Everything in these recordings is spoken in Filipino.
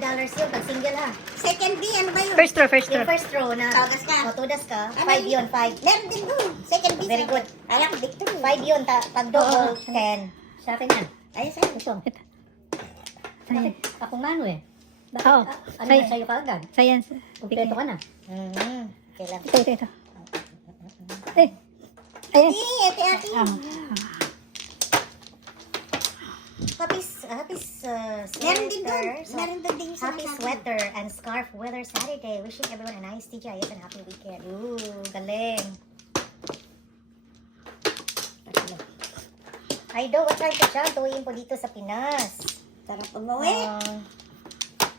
$5 yun pag single ha. Second B, ano ba yun? First row, first Yung row. first row na Tudas ka. tudas ka, Ano 5 yun, 5. Meron din doon. Second B. Very good. Ayan, victory. 5 yun, pag double, 10. Sa akin yan. Ayun sa'yo. Ito. Sa'yo. Ako mano eh. Bakit? Oo. Ano Sa'yo. na sa'yo kaagad? Sa'yo. Kumpleto ka na. Kailan? Ito. Eh. Ayan. Ate. Happy Meron din doon. sweater. Meron din din sa Happy sweater and scarf weather Saturday. Wishing everyone a nice TGIF and happy weekend. Ooh, galing. Aido, what time ka dyan? Tuwiin po dito sa Pinas. Sarap umuwi.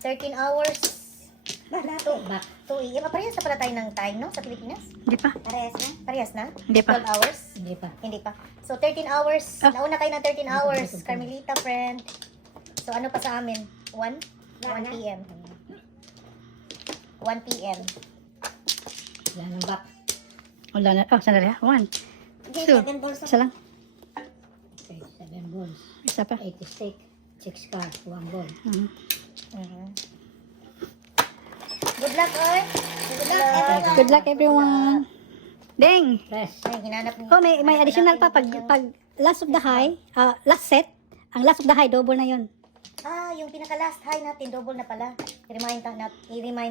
13 hours. Bahala To, Back. tuwiin. Parehas na pala tayo ng time, no? Sa Pilipinas? Hindi pa. Parehas na. Parehas na? Hindi pa. 12 hours? Hindi pa. Hindi pa. So, 13 hours. Ah. Nauna kayo ng 13 hours. Carmelita, friend. So, ano pa sa amin? 1? 1 Wala. p.m. 1 p.m. Wala nang back. Wala na. Oh, sandali ha. 1. Hindi, Two. second balls. Isa lang. Okay, 7 balls. Isa pa. 80 steak. 6 cards. 1 ball. Mhm. Good luck, oy. Good luck. Good luck everyone. Ding! Press. Ay, hinanap niyo. Oh, may additional pa pag last of the high, last set, ang last of the high double na 'yon. Yung pinaka-last high natin, double na pala. I-remind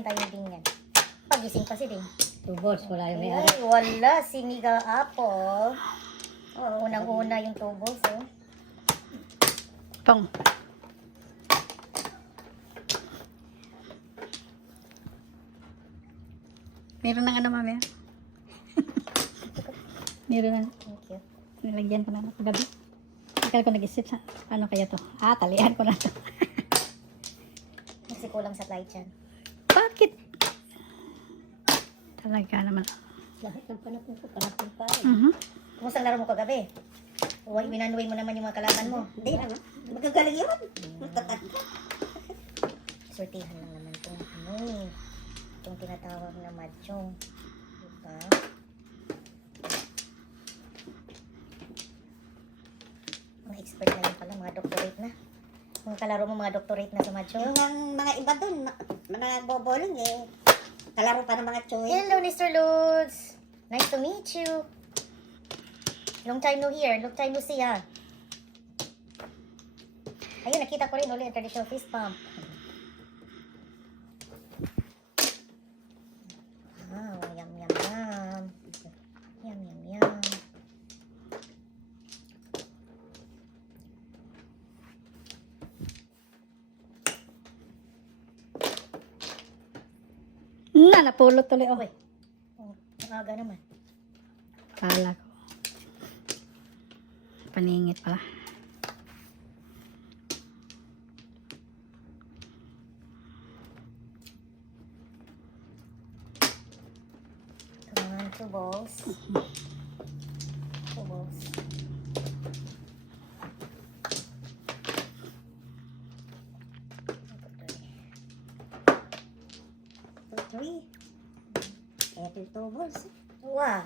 tayo din yan. Pagising pa si Ding. 2 balls. Wala yung may ari. Ay, wala. Sinigang apple. Unang-una yung tubos, oh. Pong. Meron ng ano mamaya? Meron ng Thank you. nilagyan ko na kagabi. Ikaw ko nag-isip sa ano kaya to? Talian ko na to. Kasi kulang sa flight yan. Bakit? Talaga naman. Lahat ng panapin ko. Panapin pa eh. Mhm. Kumusta ang laro mo kagabi? Winanuwi mo naman yung mga kalaban mo. Hindi naman. Magagaling yun. Sortihan lang naman itong itong tinatawag na madchong. Diba? Mga expert na yun pala, mga doctorate na. Mga kalaro mo, mga doctorate na sa madchong. Yung ang mga iba doon, mga boboling eh. Kalaro pa ng mga choy. Hello, Mr. Lods! Nice to meet you. Long time no hear, long time no see, ha? Ayun, nakita ko rin ulit ang traditional fist pump. Wow, yum, yum, yum. Yum, yum, yum. Napulot tuloy. Oh. Uy, ang aga naman. Kala ko. Paningit pala. Come on, 2 balls. 2 balls. Two, three. Eto yung two balls. Wow.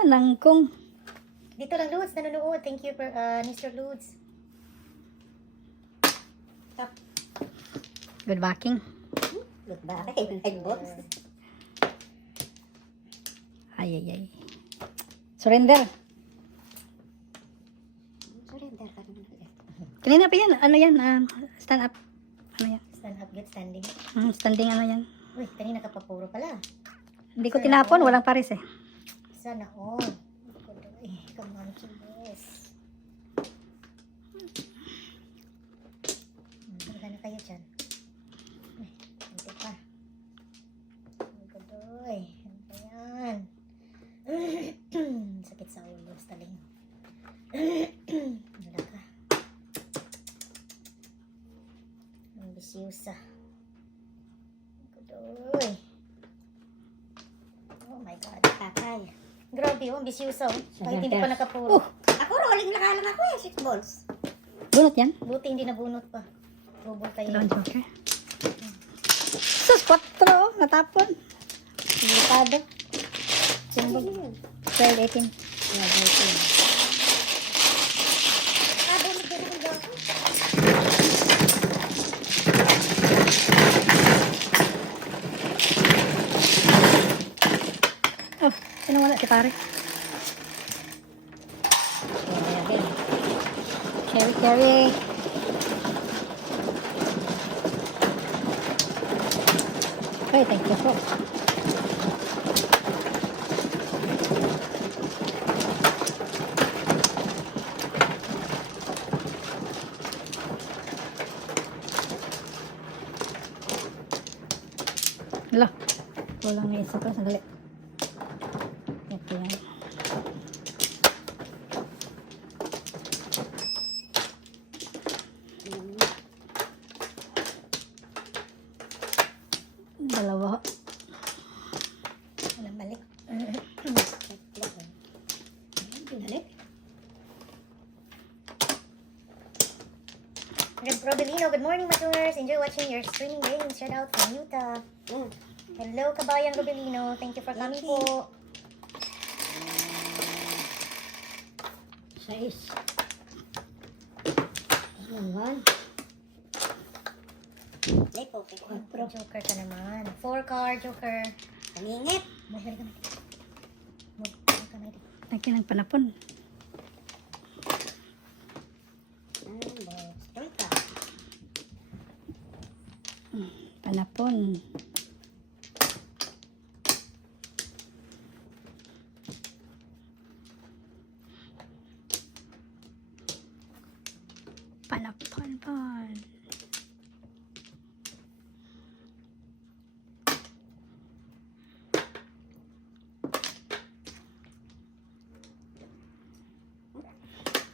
Nangkong. Dito lang, Lods, nanonood. Thank you for Mr. Lods. Good backing. Goodbye. Nine balls. Ay. Surrender. Surrender ka naman. Kanina pa yan. Ano yan? Stand up. Ano yan? Stand up, get standing. Standing ano yan? Uy, kanina ka pa puro pala. Hindi ko tinapon. Walang pares eh. Sana all. Come on, Chibos. Halika na kayo dyan. Ay, hindi pa. Ay, ano ba yan? Sakit sa ulo, staling. Wala ka. Ang bisyusa. Ay. Oh my God. Tatay. Grabe yun, bisyusa. Kahit hindi pa nakapuro. Ako rolling na lang ako eh. 6 balls. Bunot yan? Buti hindi nabunot pa. Bubol tayo. Dalawang joker. Sus, 4. Natapon. Limitado. Simbog. 12, 18. Yeah, 18. Bulog din ang gawin. Oh, sino wala si pare? Carry again. Carry, carry. Okay, thank you po. Hala, kulang na isa pa. Sandali. Ito yan. Dalawa. Walang balik. Pinalik. Rodelino, good morning, Matuners. Enjoy watching your streaming games. Shout out from Utah. Hello, kabayang Rodelino. Thank you for coming po. 6. 1. Ay, okay. Joker ka naman. 4 card, Joker. Kamingit. Mahal ka na. Mahal ka na. Lagi ng panapon. Boss. Tulka. Panapon. Panapon pon.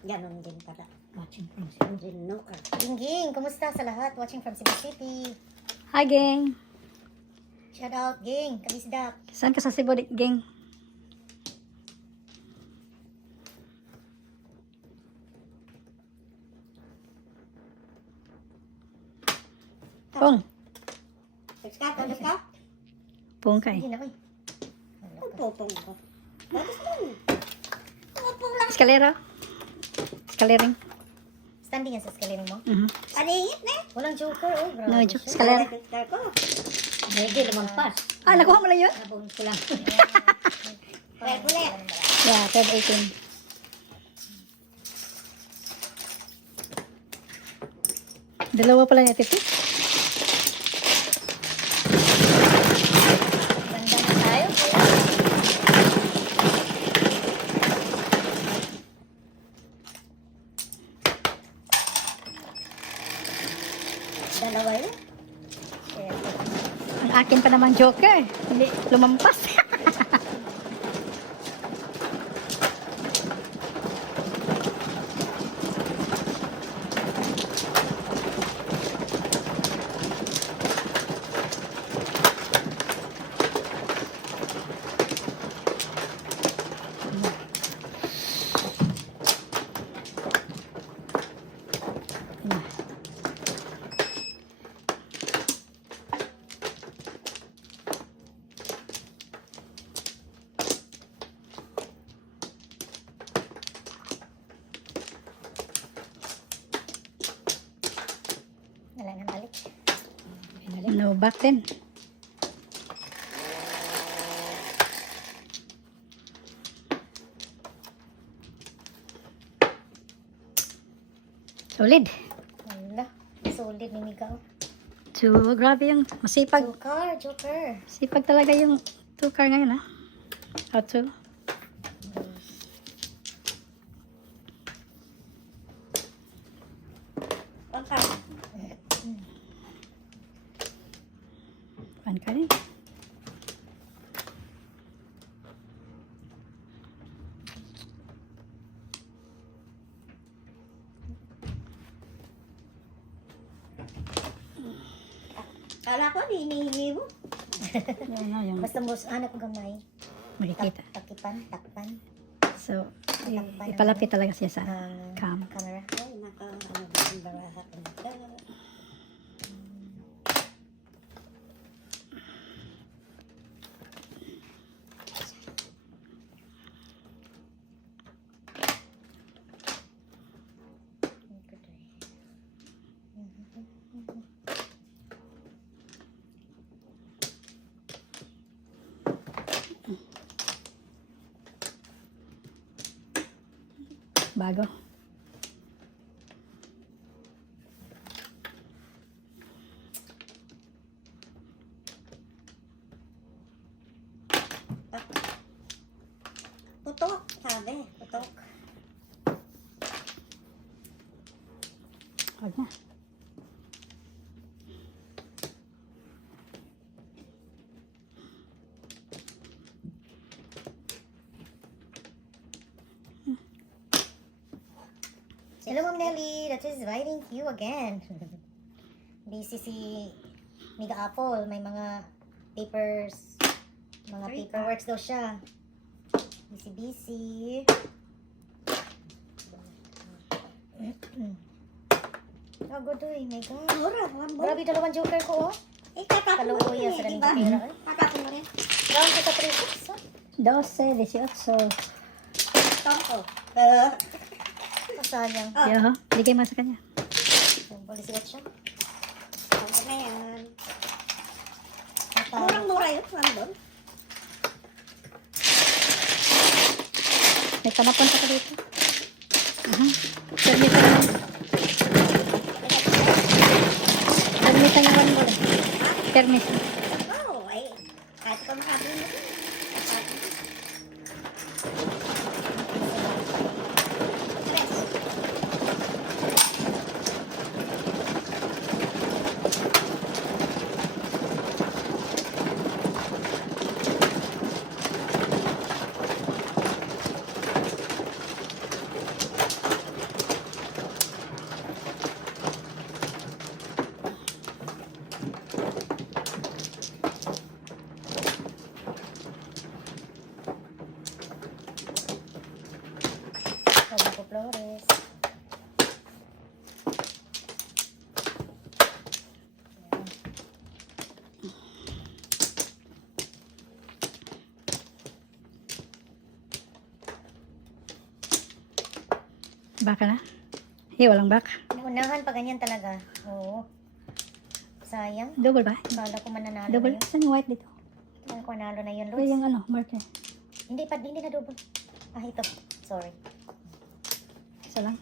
Ganon din pala. Watching from Cebu. Ginnuka. Gingging, kumusta sa lahat? Watching from Cebu City. Hi, gang. Shout out, Ging. Kabisdak. Saan ka sa Cebu, gang? Pong. Text ka, text ka. Pong kay. Hindi na, oy. Ang popong ko. Bakit mo? Popong lang. Eskalera. Eskalering. Standing yan sa escalating mo. Aningit na. Walang Joker, oh. Grabe No, siya. eskalera. Text ko. Hindi, lumampas. Ah, nakuha mo lang yun? Nabunod ko lang. Kaya ulit. Yeah, 12, 18. Dalawa pala niya, Titi. Ganda na tayo. Kuya. Dalawa yun. Ang akin pa naman Joker. Hindi lumampas. Wala nang balik. No back then. Solid. Wala. Solid ni Miguel. So, grabe yung masipag. Joker, Joker. Sipag talaga yung 2 car ngayon, ha? How to? Pagka. Pan ka rin. Kala ko, hinihingi mo. Yan na yung Basta mo, anak ko gamay. makikita. Takipan, takpan. So, ipalapit talaga siya sa cam. Camera. Ay, naka, ano ba ang baraha ko nito? Bago. Putok, sabi. Putok. Huwag na. Hello, Ma'am Nelly. That is inviting you again. Busy si Miga Apple. May mga papers, mga paperworks daw siya. Busy. Oh, good doy. My God. Mura, wambo. Grabe, dalawang joker ko, oh. Tatapon mo Kaluoy, rin sa eh, rin diba? pera, eh. Tatapon mo rin. Round ko sa 3 oh. 12, 18. Tongko. Sayang. Oh. Yo, bigay mo sa kanya. Balisigat siya. Tongko na yan. Matalo. Murang-mura yun, wambo. May tamapon pa ka dito. Permita naman. Permita yung one more. Permita. Oh, ay. Kahit ko makabili mo. Sabi ko, Flores. Baka na? Hey, walang baka. Unahan pa ganyan talaga. Oo. Sayang. Double ba? Kala ko mananalo Double? na yun. Saan yung white dito? Kala ko manalo na yun, Ito Lods. yung ano, marker. Hindi na double. Ah, ito. Sorry. Isa lang.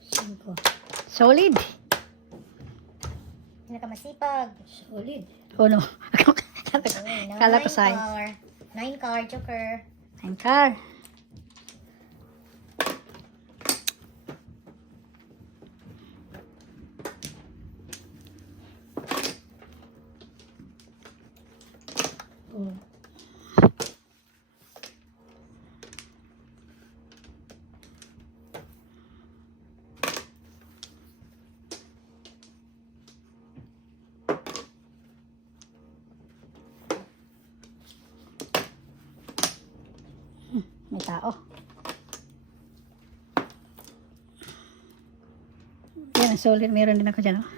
Cinco. Solid. Pinakamasipag. Solid. Oh no. Uy, Kala ko nine size. car. 9 car, joker. 9 car. Oh. May tao. Yan, solid. Meron din ako dyan, oh.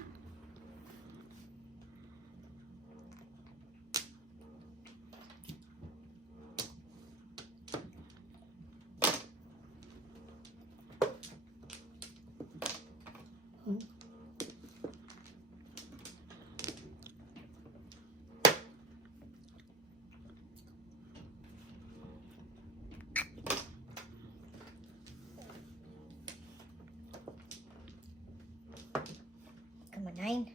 Come on, 9.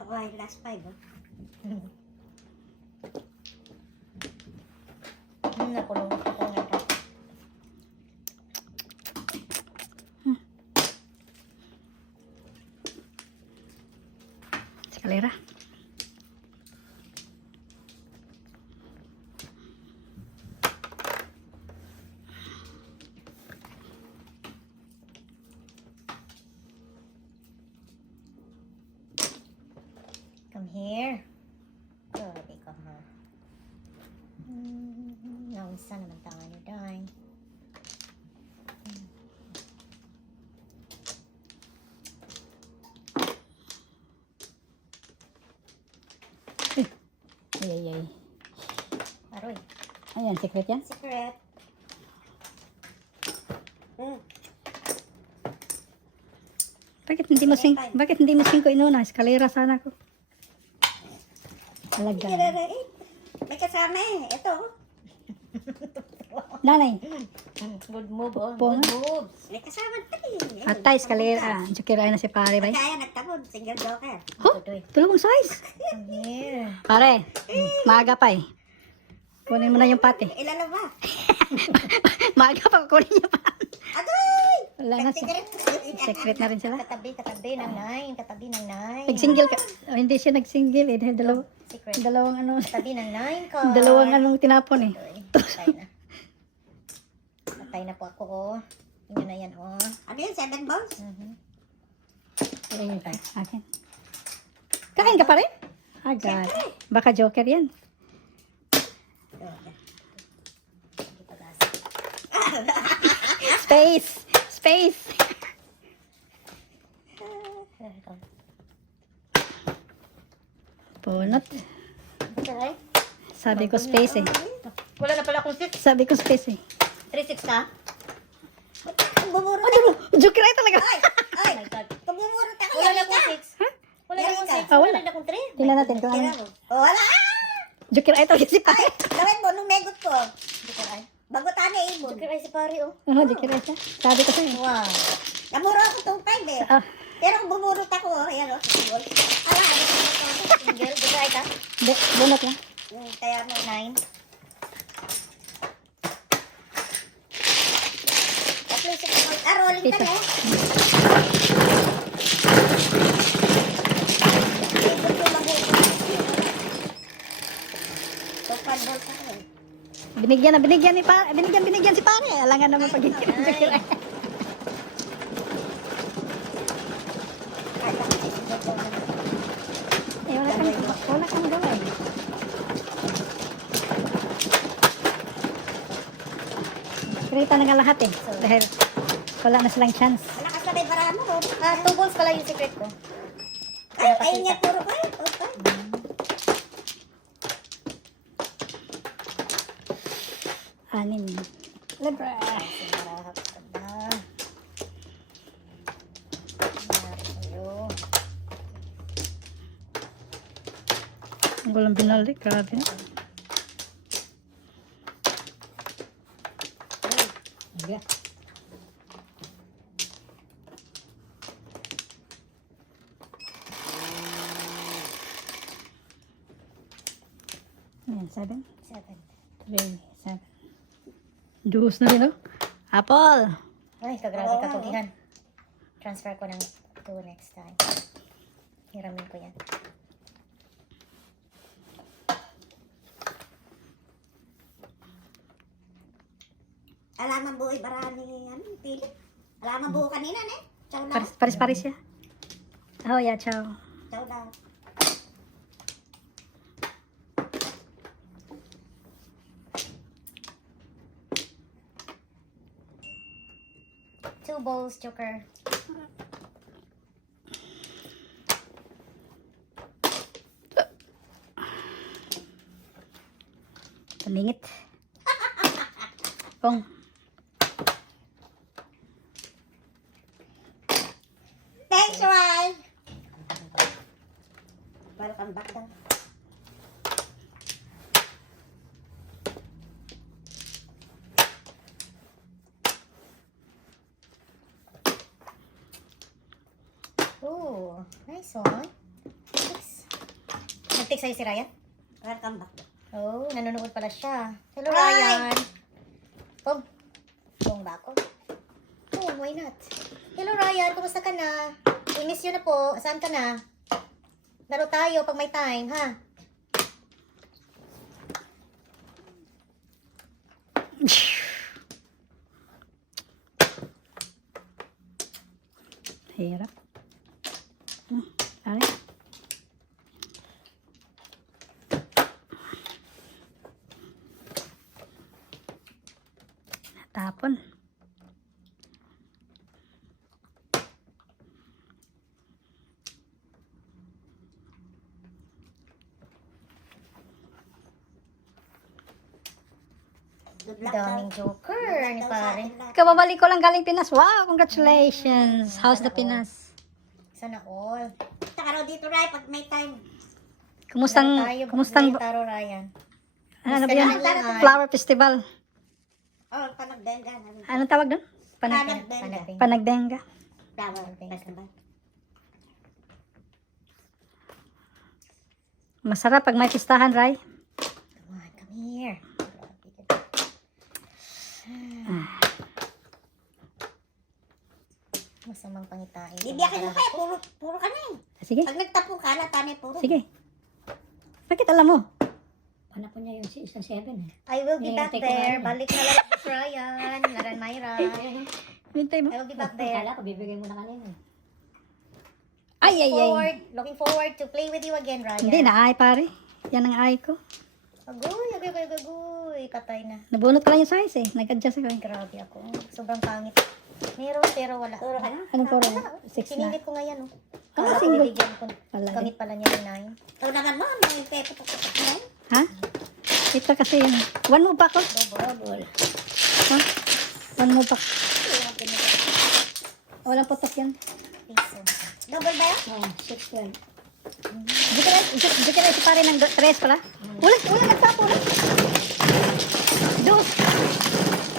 Ako ay last 5. Oh. Nakulong ako nga ka. Escalera. Come here. Grabe ka ha. Naunsa naman tayo ni Day. Ay, ay, ay. Aroy. Ayan, secret yan. Secret. Bakit hindi mo 5 inuna? Eskalera sana ko. Talaga. Kinarain. May kasama eh. Ito. Nanay, Good move, oh. Po. Good moves. May kasama pa eh. atay, eskalera. Ah, Jokera na si pare, bay. Kaya nagtabon. Single joker. Huh? Tulong size. Here. Pare, maaga pa eh. Kunin mo na yung pati. Ilan na ba? Maaga pa, kunin niya pa. Agoy! Wala na siya. Secret na rin sila. Katabi ng 9. Katabi ng 9. Nag-single ka. Oh, hindi siya nag-single eh. Dahil Secret. dalawang ano. Katabi ng 9 ka. Dalawang anong tinapon eh. Patay na. Patay na po ako, oh. Yun na yan, oh. Ano yun? 7 balls? Ayun tayo. Akin. Kain ka pa rin? Agad. Baka joker yan. Space! Space! Punot. Okay. Sabi ko space eh. Wala na pala akong 6. Sabi ko space eh. 3-6 ka? Bumuro Ano mo? Joker ay talaga. Ay! Oh Ay! my God. Bumuro ka Wala na kaya akong 6. Wala na akong 6. Ah, wala. Wala na akong 3. Tingnan natin kung Tira ano. mo. Oh, wala! Joker ay talaga si Ay! pare. Gawin mo nung megot ko. Joker ay. Bagutan na ibon. Joker ay si pare, oh. Oo, joker ay siya. Sabi ko sa'yo. Wow. Namuro ako 2-5 eh. Ah, Pero bumurot ako. Ayan o. Ala, ano ko na Single. Joker ay ka? bunot lang. Kaya mo. 9. At least, rolling ka Isa. na. Ibon ko mabuti. 2-5 balls ako eh. Binigyan si pare. Alangan naman pag joker ay. Eh, wala kang gawin. Krita na nga lahat eh. Dahil wala na silang chance. Malakas na may bara mo. Ah, 2 balls pala yung secret ko. Ay, ayun nga puro ko eh. Okay. Anim. Libra. Marahap ka na. Marahap kayo. Ang gulang binalik. Grabe na. Ayan, 7. 7. 3, 7. Juice na rin, oh. Apple. Ay, kagrabe katugihan. Transfer ko ng 2 next time. Hiramin ko yan. Alaman buhay barani ano, pili. Alaman buo kanina ne. Ciao na. Paris siya. Oh, yeah, ciao. Ciao na. Two balls, Joker. Tumingit. Pong. Thanks, Ryan. Welcome back daw. Ooh, nice one. Six. Nag-text sa'yo si Ryan? Welcome back. Oh, nanonood pala siya. Hello, Hi! Ryan. Pog. Pog ba ako? Oh, why not? Hello, Ryan. Kumusta ka na? I miss you na po. Saan ka na? Laro tayo pag may time, ha? Hirap. Ari. Tapon. Good luck Daming daw. joker Good luck ni daw sa pare. atin lahat. Kababalik ko lang galing Pinas. Wow, congratulations. How's the Pinas? Sana all. Saka raw dito, Ray, pag may time. Kumustang, Kumustang kumustang, Taro Ryan? ano ba Gusto yun? namin yan. Flower Festival. Oh, panagbenga. Anong tawag doon? Panagbenga. Panagbenga. Panagbenga. Flower festival. Masarap pag may pistahan, Ray. Come on, come here. Masamang pangitain. Bibiyakin mo kayo, puro ka na eh. Sige, Pag nagtapo ka, natanay puro. sige. Bakit alam mo? Hanapon niya yung isang 7 eh. I will be back Hinihintay ko there. nga yun. Balik na lang si Ryan. Laran Myra. Hintay mo. I will be back there. Kala ko bibigay mo na kanina eh. Ay, ay, ay. Looking forward to play with you again, Ryan. Hindi, na-ay pare. Yan ang ay ko. Agoy, agoy, agoy, agoy. Patay na. Nabunot ko lang yung size eh. Nag-adjust ako eh. Grabe ako. Sobrang pangit. Meron pero wala. Puro ka na. Anong puro? Wala. 6 na. Siningit ko ngayon. Oh. Ah, Kala ko single. bibigyan ko. Wala din. Gamit pala niya yung 9. Ito naman mo, may pepo po na. Ha? Ito kasi yun. One mo pa ako. Double. Ha? One mo pa. Walang putok yan. Piso. Double ba yun? Oh, 6-12. Di ka na si pare ng 3 pala. Wala nagtapon. Dos.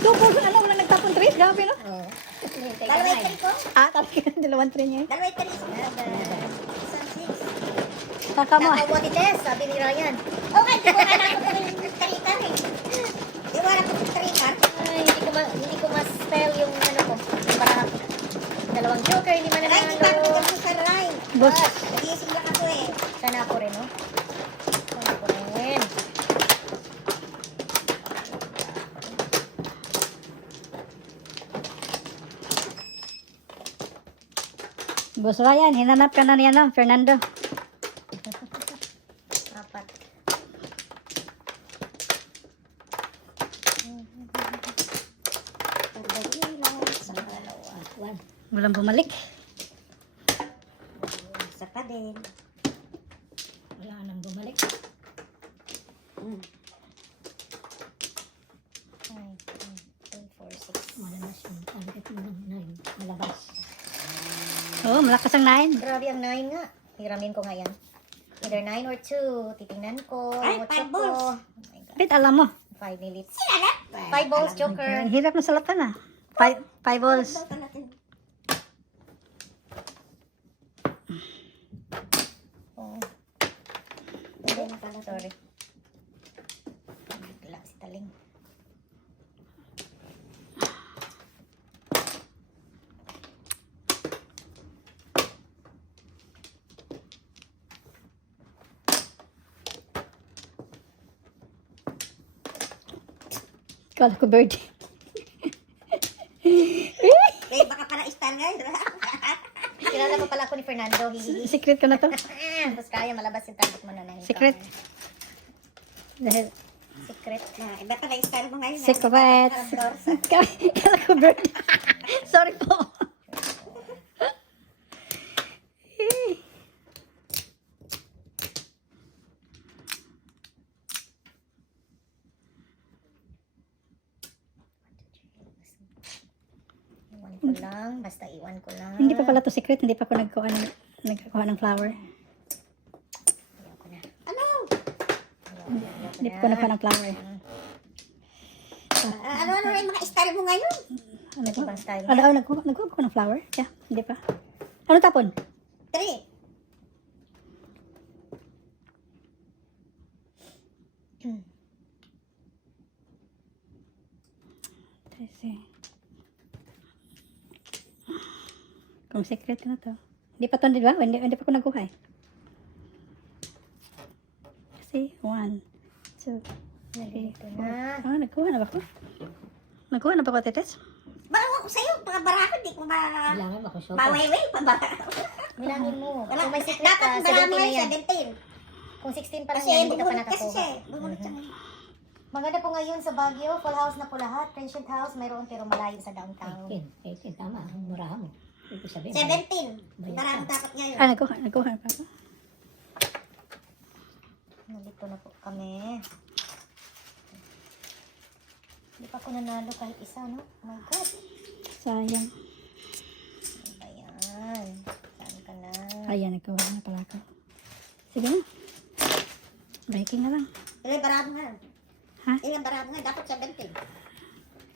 Ano, wala nagtapon 3. Grabe no? Oh. Hinihintay ko Dalaway na tali eh. ko. Ah, tapos dalawang 3 niya eh. Dalaway tali. Isang six. Saka mo. Nakaw ni Tess, sabi ni Ryan. Okay, di ko wala ko tarikar eh. Di wala ko tarikar. Ay, hindi ko ma-spell yung ano ko. Yung baraha ko. Dalawang joker, hindi man Ray, di ba ako nanalo. naman sa Ray? Boss. Nagising lang ako eh. Sana ako rin, no? Sana ako rin. Boss Ryan, hinanap ka na niya no, Fernando. Apat. Pagdagilan sa dalawa. 1. Walang bumalik. Isa pa din. Wala nang bumalik. Mm. 5, 10, 4, 6. Malalas yung target mo ng 9. Malabas. Oo, malakas ang 9. Grabe ang 9 nga. Hiramin ko nga yan. Either 9 or 2. Titingnan ko. Ay, What's 5 up balls. ko? Oh my God. Bit, alam mo. 5 minutes. Alam? 5 balls, joker. Ang hirap na salatan ah. 5 balls. Oh. Hindi na pala, sorry. Bigla si Taling. Kala ko bird. Eh, baka pala style ngayon. Kilala pa pala ako ni Fernando. Hihihi. Secret ko na to. Tapos kaya malabas yung target mo na 9. Secret. Dahil, Secret. Iba pala style mo ngayon. secret. Kala ko bird. Sorry po. Iwan ko lang. Basta iwan ko lang. Hindi pa pala to secret. Hindi pa ako nagkuha ng flower. Ayoko na. Ano? Ayoko Hindi pa ako nagkuha ng flower. Ano rin mga style mo ngayon? Ano ko? Ibang style. Nagkuha ko ng flower? Yeah, hindi pa. Ano tapon? 3. Kung secret na to. Hindi pa to, di ba? Hindi pa ako nagkuha eh. Kasi, 1, 2, 3, Ito na. 4. Ah, nagkuha na ba ako? Nagkuha na ba ako, Tetes? Bawa ko sa'yo, mga barako, di ko Kailangan makusyoto. mawayway pa barako. Bilangin mo. Wala, Kung may secret dapat ka, marami 17 na yan. ngayon, 17. Kung 16 pa lang Kasi yan, hindi ka pa bubulot kasi nakakuha. siya eh. Bubulot siya ngayon. Maganda po ngayon sa Baguio. Full house na po lahat. Pension house, mayroon pero malayo sa downtown. 18, tama. Ang murahan mo. Ibig sabihin. 17. Marami dapat ngayon. Ah, nagkuha pa ako. Nandito na po kami. Hindi pa ako nanalo kahit isa, no? Oh my God. Sayang. Ano ba yan? Saan ka na? Ayan, nagkawa na pala ako. Sige na. Breaking na lang. Ilang barado nga. Ha? Ilang barado nga. Dapat 17.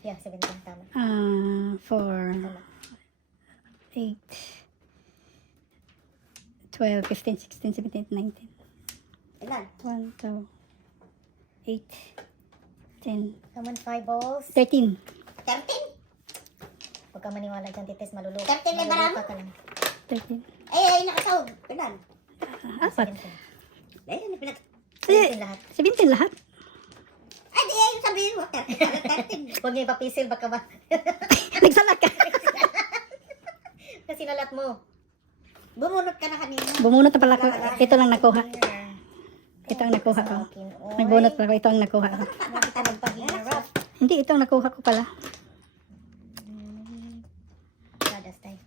Yeah, 17 tama. 4, 8, 12, 15, 16, 17, 19. Ilan? 1, 2, 8, 10, Come on, 5 balls. 13. 13? Huwag ka maniwala dyan, titis, maluluto. 13 na barado? Maluluto ka lang. 13. Ay, nakasahog. Ilan? Apat. 17. Ay, ano pinag... 17 lahat. 17 lahat. Ay, di yung sabihin mo. 13. Huwag niyo ipapisil, baka ba? Nagsalat ka. Kasi nalat mo. Bumunot ka na kanina. Bumunot na pala ako. Ito lang nakuha. Here. Ito ang nakuha ko. Sa akin, oy. Nagbunot pala ako. Ito ang nakuha ko. Bakit ka nagpahirap? Hindi, ito ang nakuha ko pala. Dadas tayo.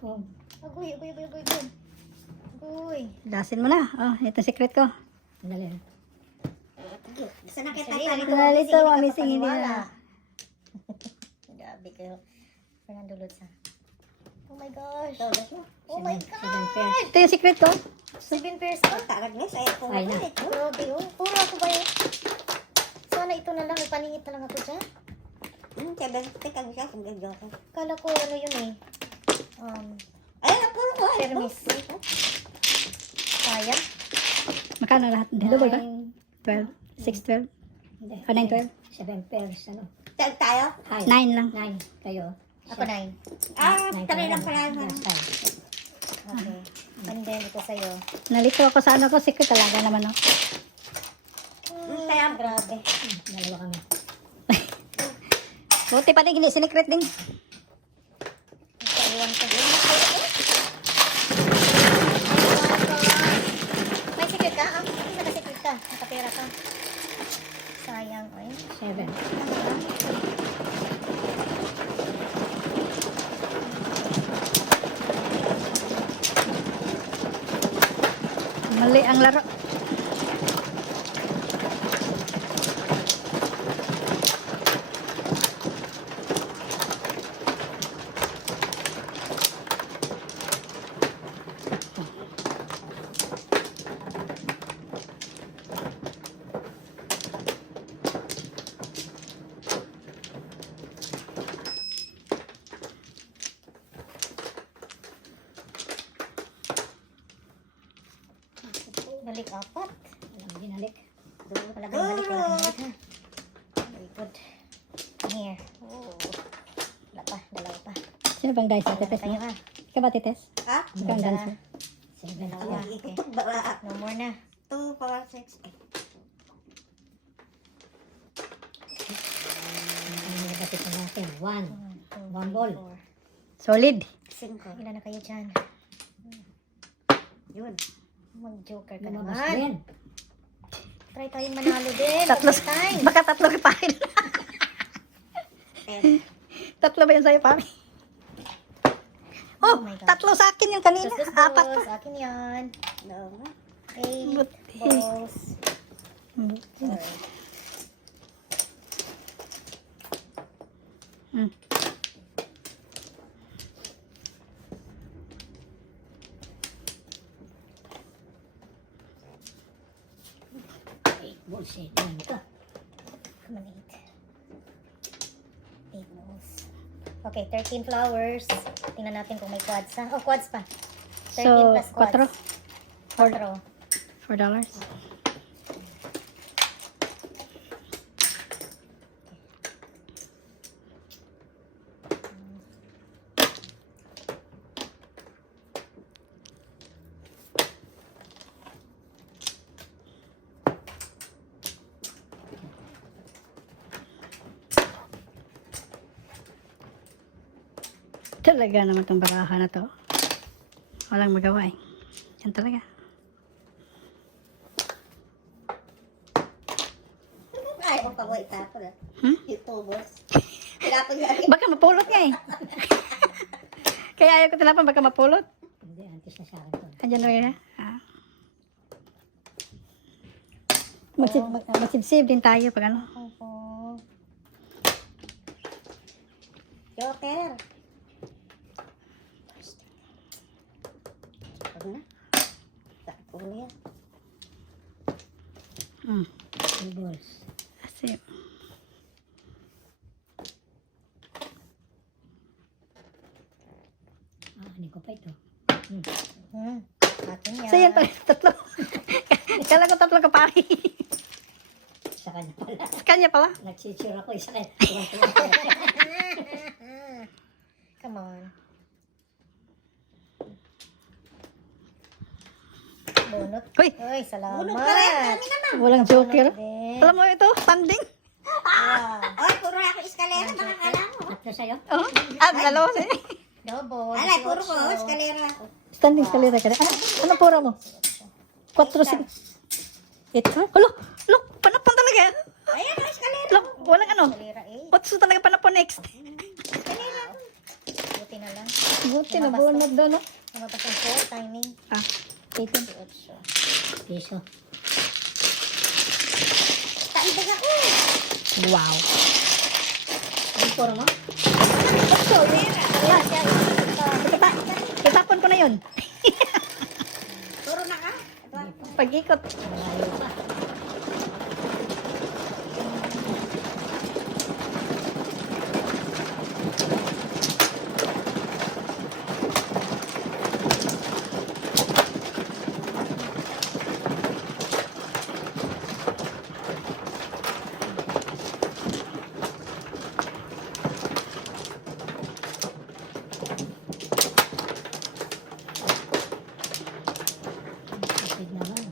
Oh, Agoy, agoy, agoy, agoy, agoy. Agoy. Lasin mo na. Oh, ito secret ko. dali. Gusto na kita Actually, tayo. nalito Nalito, ako, mami, hindi ka singin papaniwala. nila. Grabe kayo. Fernando Lutza. Oh my gosh. So, Oh my 7 God. pairs. Ito yung secret ko. 7 pairs na. tarag na sa'yo po. Ay, na. Grabe, oh. Puro ako ba yun? Sana ito na lang. Nagpaningit na lang ako dyan. Kaya teka mo siya kung gagawin ko. Kala ko ano yun eh. Ayun, ang puro ko. Permis. Sayang. Makano lahat? Double ba? 9. 12. 6, 12. Hindi. 9, 12. 7 pairs, ano? Tag tayo? Hi. 9 lang. 9 kayo. Ako 9. Tari lang pala. Last time. Okay. And then ito sa'yo. Nalito ako sa ano ko. Secret talaga naman, no? Kaya, Grabe. Dalawa kami. Buti pa din, hindi sinikret din. Nagpaiwan ko. May secret ka? Ah, hindi naka-secret ka. Nakapera ka. Sayang. Ay. 7. Mali ang laro. Balik 4. Walang binalik. Wala kang balik. Wala kang balik ha. Very good. Here. Oh. Wala pa. Dalawa pa. Sino bang dice? Wala na Tites tayo mo? ha. Ikaw ba tites? ha? Ikaw ang dancer. 7 Dalawa. siya. Okay. Ito ba? No more na. 2, 4, 6, 8. Ang nilabas natin. 1. 1, 2, One ball. 4. Solid. 5. Ilan na kayo dyan? Yun. Mag-joker ka Lumabas naman. din. Try tayong manalo din. Tatlo. Time. Baka tatlo ka pa rin. 10. Tatlo ba yun sa'yo, Pami? Oh, Oh my God. tatlo sa akin yung kanina. Dos, dos, Apat dos. pa. Akin yan. No. 8 Buti. balls. Sorry. Hmm. Bullshit. Yan ito. Come on, 8. 8 balls. Okay, 13 flowers. Tingnan natin kung may quads ha. Oh, quads pa. 13 So, plus quads. 4 4. $4. Talaga naman tong baraha na to. Walang magawa eh. Yan talaga. Ay, kung pag-wait ako na. Hmm? Yung tubos. Kailangan yun. Baka mapulot nga eh. Kaya ayaw ko tinapan baka mapulot. Hindi, antis na sa akin to. Andyan lang yun ha. Magsib-sib din tayo pag ano. Opo. Joker. Huwag na. Takbo na yan. Two balls. Kasi, Ano ko pa ito? Atin yan. so yan pala, tatlo. Kala ko tatlo ka pari. Sa kanya pala. Sa kanya pala. Nagsitsure ako isa kanya. Come on. Bunot. Uy, Uy, salamat. Bunot pa rin. Kami naman. walang joker. Din. Alam mo ito, standing. Wow. Oy, puro ako eskalera. Baka kala mo. Tatlo sa'yo? Oh, dalawa sa'yo. Double. Alay, puro ko. Eskalera ako. Standing kalira ka. Ano pura mo? 4, 5. Ito. Alo, look, panapon talaga. Ayan, eskalera. Look, walang ano. Kalira 8. What's talaga panapon next? Buti na lang. Buti na bunod doon, no? Lumabas ang 4 timing. Ah, 18. 8. Piso. Taindag ako. Wow. Ano puro mo? Ayan, siya. Itapon ko na yun. Puro na ka. Pag-ikot. Malayo pa. Kapit naman.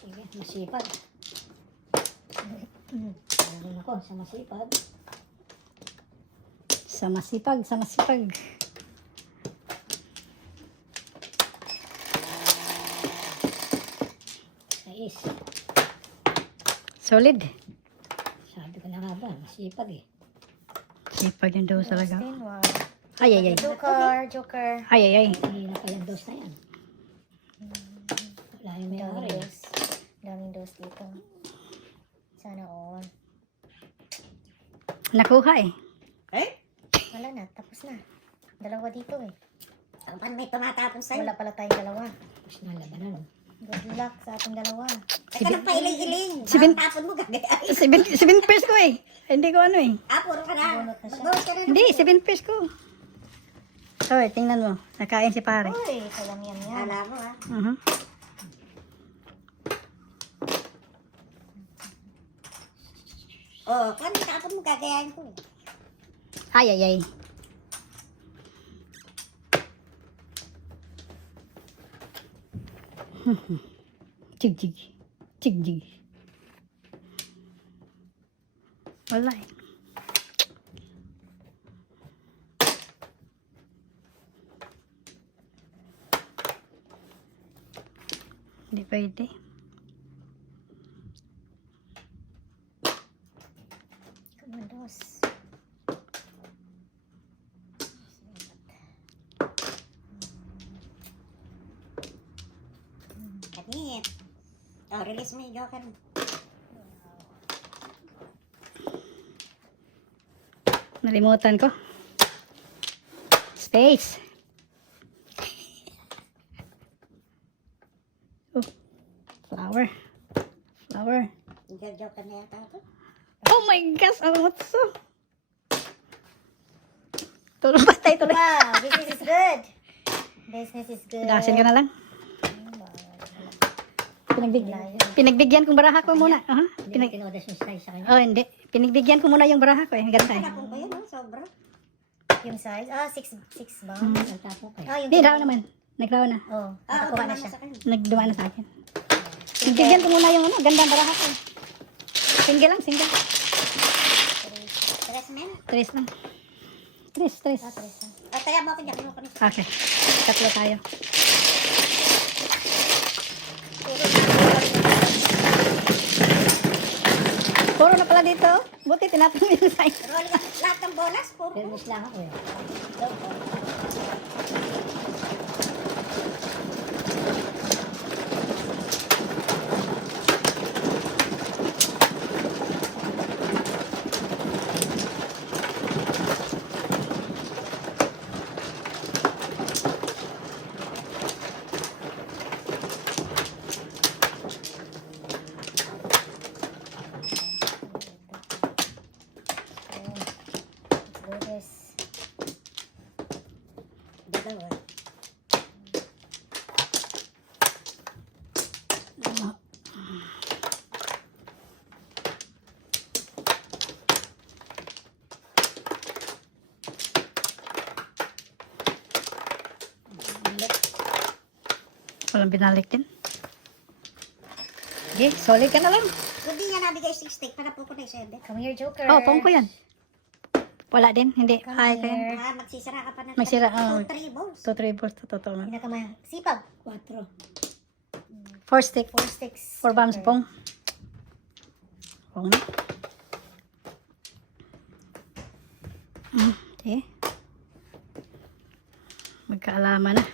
Sige, masipag. Meron ako sa masipag. Sa masipag, sa masipag. Sais. Solid. Sabi ko na nga ba, masipag eh. Sipag yung daw talaga. Austin, wow. Ay, ay, ay. Joker, Joker. Ay, ay, ay. Hindi na pa yung dos na yan. Wala yung Daming may-ari. dose. Daming dose dito. Sana all. Nakuha eh. Eh? Wala na, tapos na. Dalawa dito eh. Ang pan may tumatapon sa'yo. Wala pala tayong dalawa. Tapos na labanan. Good luck sa ating dalawa. Teka lang pa iling-iling. Sibin- Bawang tapon mo gagay. 7 pairs ko eh. Hindi ko ano eh. Ah, puro ka na. Bunot na siya. Mag-goals ka na. Hindi, 7 pairs ko. So, tingnan mo. Nakain si pare. Uy, kalam yan yan. Alam mo ha. Mhm. Oh, kung ano tapon mo gagayahin ko eh. Ay, ay, ay. Jig, jig. Jig, jig. Wala eh. Hindi pwede. Come on, dos. Kanit. Oh, release mo yung joker mo. Nalimutan ko. Space. Oh, flower. Flower. Joker na yata ako. Oh my gosh, ang utso. Tulong patay tuloy. Wow, business is good. Business is good. Dasin ka na lang. Pinagbigyan kong baraha ko muna. Hindi mo tinodas yung size sa kanya. Oh, hindi. Pinagbigyan ko muna yung baraha ko eh. Ganda eh. Tapon ko yun, oh, sobra. Yung size? Ah, 6 ba? Ang tapo kayo. Ah, yung... Hindi, raw naman. Nagraw na. Oh, Ah, nakakuha okay na na siya. sa kanya. Nagdumaan na sa akin. Pinagbigyan ko muna yung ano, ganda ang baraha ko. Single lang, single. Tres men. 3 lang. 3. Ah, tres lang. Ah, kaya mo ako dyan. Kinuha ko na siya. Okay. Tatlo tayo. Puro na pala dito. Buti tinapon mo yung size. Rolling up. Lahat ng bonus, puro. Pero miss lang ako eh. ah. Walang binalik din. Okay, solid ka na lang. Hindi niya nabigay 6 stick para po ko na 7. Come here, Joker. Oh, pong ko yan. Wala din, hindi. Come Ay, kaya. here. Ah, magsisira ka pa ng Magsira, 2-3 balls. 2, 3 balls, totoo nga. Sipag. 4. 4 stick. 4 sticks. 4 bounce Joker. pong. Pong na. Okay. Magkaalaman na.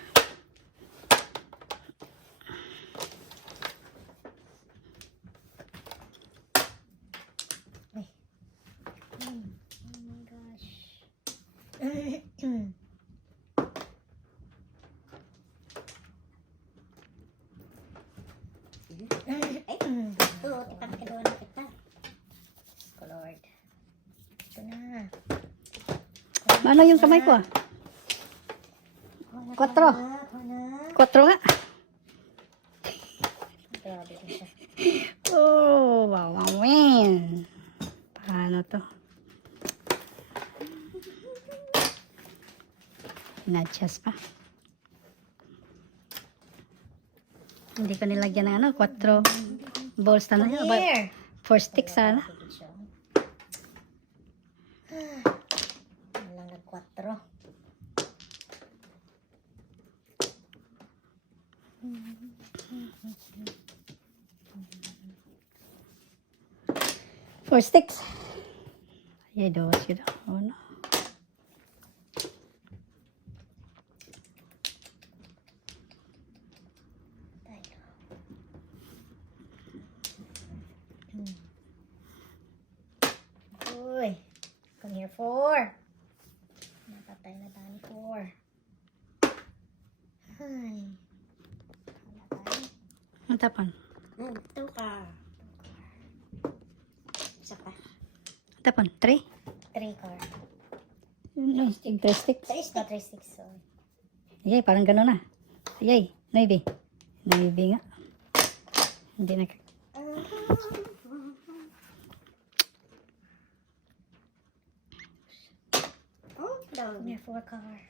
Oh my gosh. Ay, ito, tipang kagawa na kita. Oh, Lord. Ito na. Ano yung kamay ko ah? 4. Ako na. 4 nga. Grabe ko siya. Oh, wow, wow, win. Paano to? Inadjust pa. Hindi ko nilagyan ng ano, 4 balls na Come na. here. 4 sticks sana. Walang nag-4. Four sticks. Ay, dos yun. Oh, no. Uy. Come here, 4. Napatay na tayo ni 4. Ay. Wala tayo. Ang tapan. Ito ka. Isa pa. Ang tapan. 3. 3 card. No, 3 sticks. 3 sticks. 3 sticks. So. Yay, parang gano'n na. Yay, navy. Navy nga. Hindi na. Oh, Come down. here, 4 card.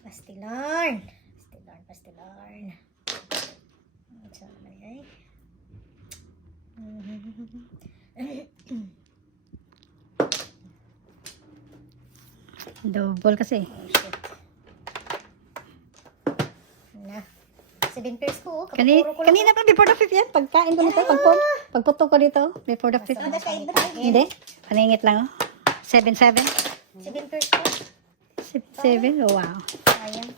Pastilarn. Pastilarn, pastilarn. Sorry, ay. Double kasi. Oh, shit. Na. 7 pairs ko. Kanina pa, before the 5th yan. Pagkain ko nito, pagputo ko dito, before the 5th. Hindi, paningit lang. 7-7. 7 pairs ko. 7, oh, wow. Sayang.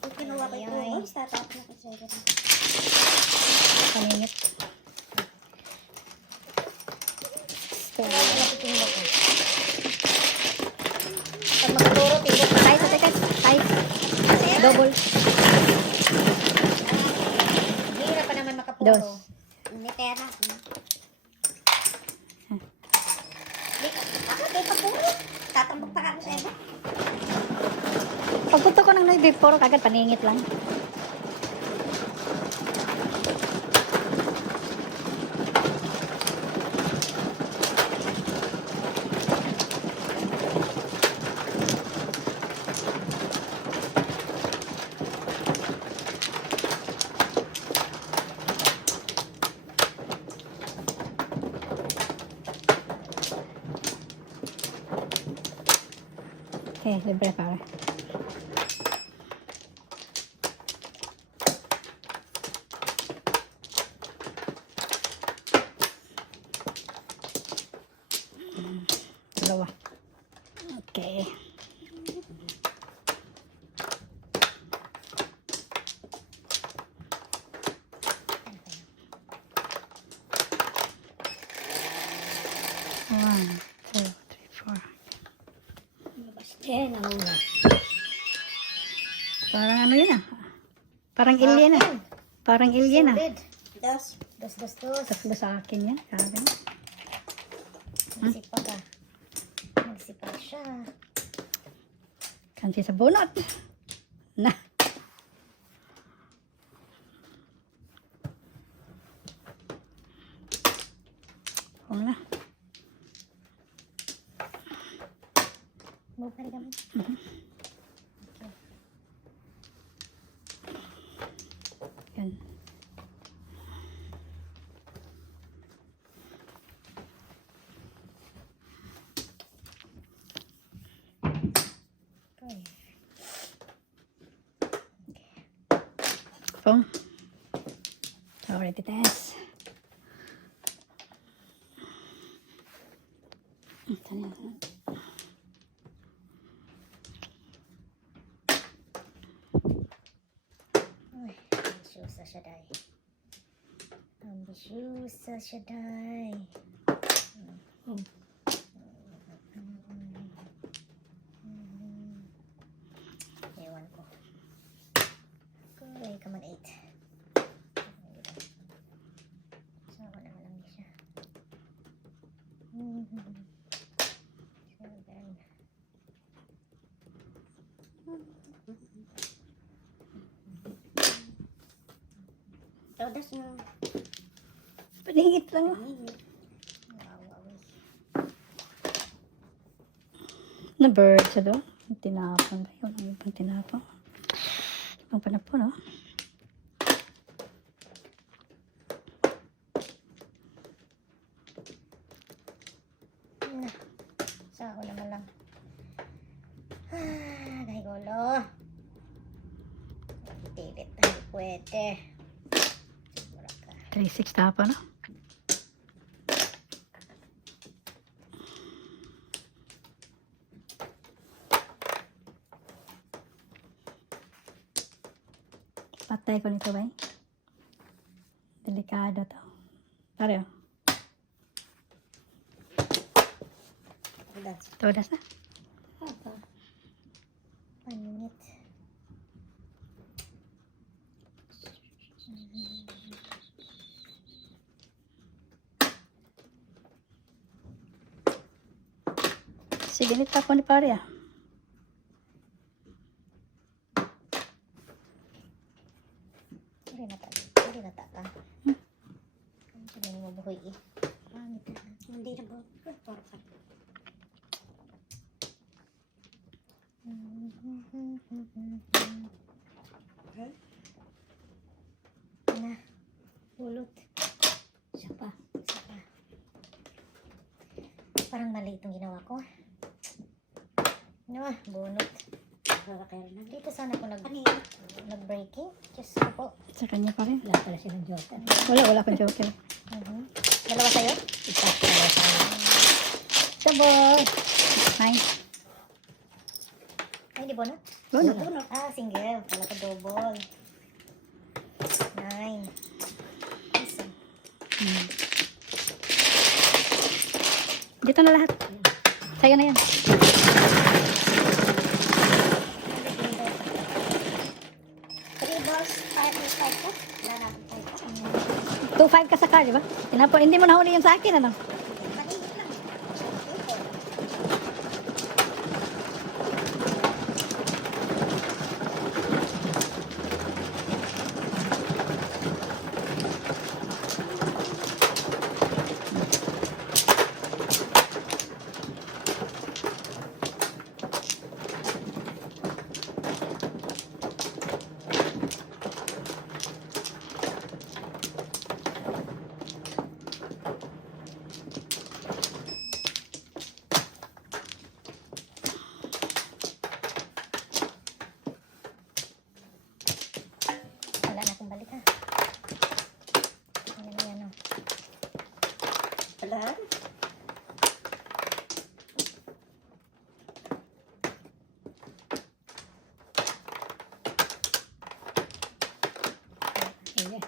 Kung kinuha ko yung balls, tatapos na ko 7. Paningit. Pag makaturo, tingin pa. Tight, tight, tight. Double. Hirap pa naman makapuro. Dos. Hindi pera. Ako, kay pagpuro. Tatambok pa ka ako 7. Pagputo ko ng navy, puro kagad paningit lang. Okay, libre para. Dalawa. Okay. One, two, three, four. Eh, nauna. Parang ano yun ah. Parang alien ah. Parang alien ah. Solid. Dos. Dos, dos, dos. Tatlo sa akin yan. Karen. Nagsipag ah. Nagsipag siya. Kansi sa bunot. Na. Wala. Move ka rin kami. Yan. Okay. Pong. Sorry, tites. Uy, ambisyosa siya, day. Ambisyosa siya, day. Ewan ko. Kulay ka man 8. Sama naman lang siya. 7. Todas mo. Paningit lang. Oh. Wawawi. Na-bird sa doon. Tinapon ba yun? Ano yung tinapon? Ang panapon, no? Na. Sa ako naman lang. Dahil gulo. Pilit. Hindi pwede. Sigura ka. 3-6 tapon, no? Patay ko nito ba? Delikado to. Pare, oh. That's Todas na. paningit. Sige, nito tapon ni pare, ah. Hindi na tali. Hindi na taka. Hindi mo buhoy eh. Pangit na. Hindi na po. Torkan. Na. Pulot. Isa pa. Isa pa. Parang mali itong ginawa ko. Ano ah, bunot. Dito sana ako nag-breaking. Diyos ko po. Sa kanya pa rin. Wala pala silang joker. Wala akong joker. Dalawa sa'yo? Isa pala sa Sabot! 9. Ay, hindi bunot? Bunot. Ah, single. Kala ko double. 9. Isa. Dito na lahat. Sa'yo na yan. Three balls, 5 ko. Wala na akong 5 ko. 2-5 ka sa car, di ba? Tinapon. Hindi mo nahuli yun sa akin, ano? Paningit lang. Wala na akong balik ha. Ayan na yan oh. Wala. Sige.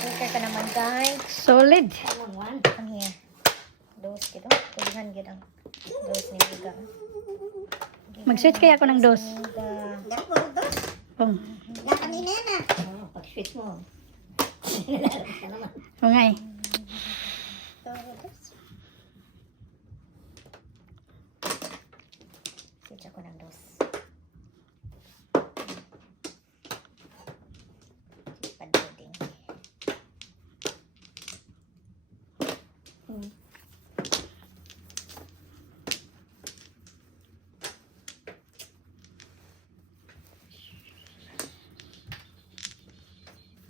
Joker ka naman guys. Solid. Tamang one. Come here. Dose gitu. Tulihan gid ang dose ni Giga. Mag-switch kaya ako ng dos. Giga. Wala po, dos. Pong. Wala kanina na. Oh, pag-switch mo. Nilalabas ka naman. Pungay. Todas. Si Switch ako ng dos. Padloading.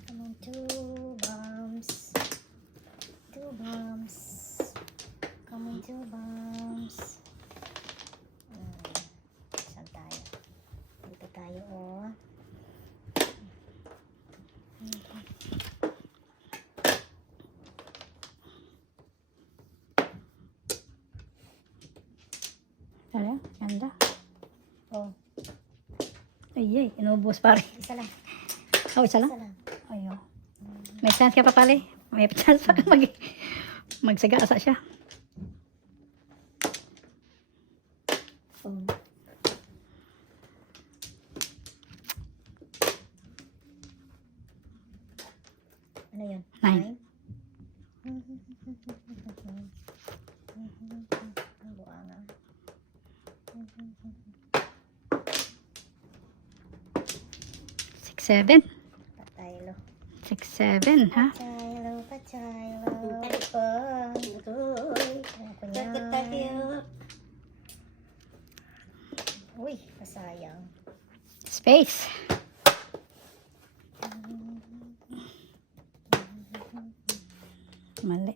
Come on, 2 bombs. 2 bombs. Come on, 2 bombs. Saan tayo? Dito tayo, oh. Ano? Ganda. Oh, Ay, inubos pare. isa lang. Oh, isa lang? Isa lang. Ayo. May chance ka pa pare. May chance pa magsagasa siya. Oh. Ano yun? 9. Buanga. 6-7. Pataylo. 6-7, ha? Pataylo, pataylo. Pang. Uy, Ako sakit niyan. tayo. Uy, pasayang. Space. Mali.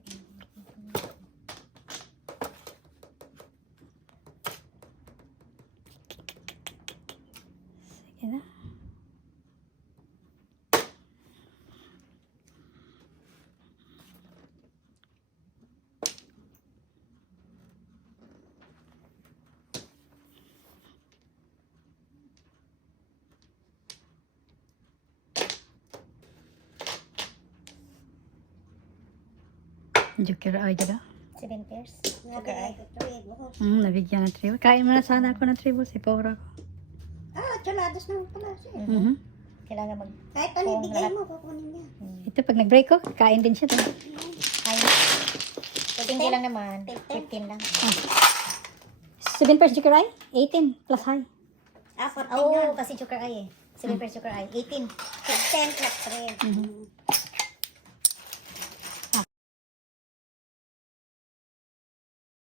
Sige na. Joker ay dala. 7 pairs. Nabigay ko tribo. Nabigyan ng tribo. Kain mo na sana ako ng tribo. Si Pora ko. Ah, tsulados na pala siya. Mhm. Kailangan mag... Kahit ano Oo, ibigay lahat. mo, kukunin niya. Ito, pag nag-break ko, kain din siya. Ay, 15 lang naman. 15 lang. 7 pairs Joker ay? 18 plus high. Ah, 14 Oo, yan. kasi Joker Eye eh. 7 pairs Joker Eye. 18. 10 plus 3.